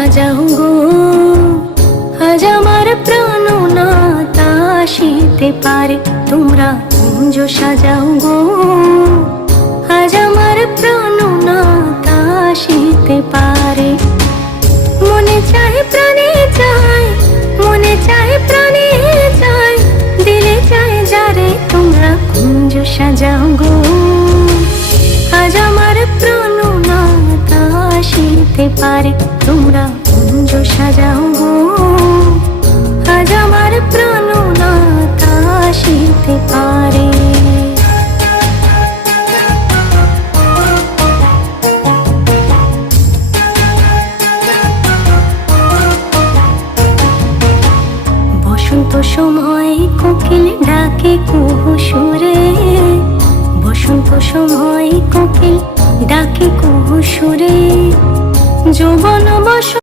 সাজাও গো, আজ আমার প্রাণ না তা আসিতে পারে। তোমরা কুঞ্জ সাজাও গো, আজ আমার প্রাণ না তা আসিতে পারে। মনে চায় প্রাণে চায়, মনে চায় প্রাণে চায়, দিলে চায় যারে। তোমরা কুঞ্জ সাজাও গো, আজ আমার প্রাণ না তা আসিতে পারে। তোমরা কুঞ্জ সাজাও গো, আজ আমার প্রাণ না তা আসিতে পারে। বসন্ত সময় কোকিল ডাকে কুহু সুরে, বসন্ত সময় কোকিল ডাকে কুহু সুরে। যৌবন বসন্ত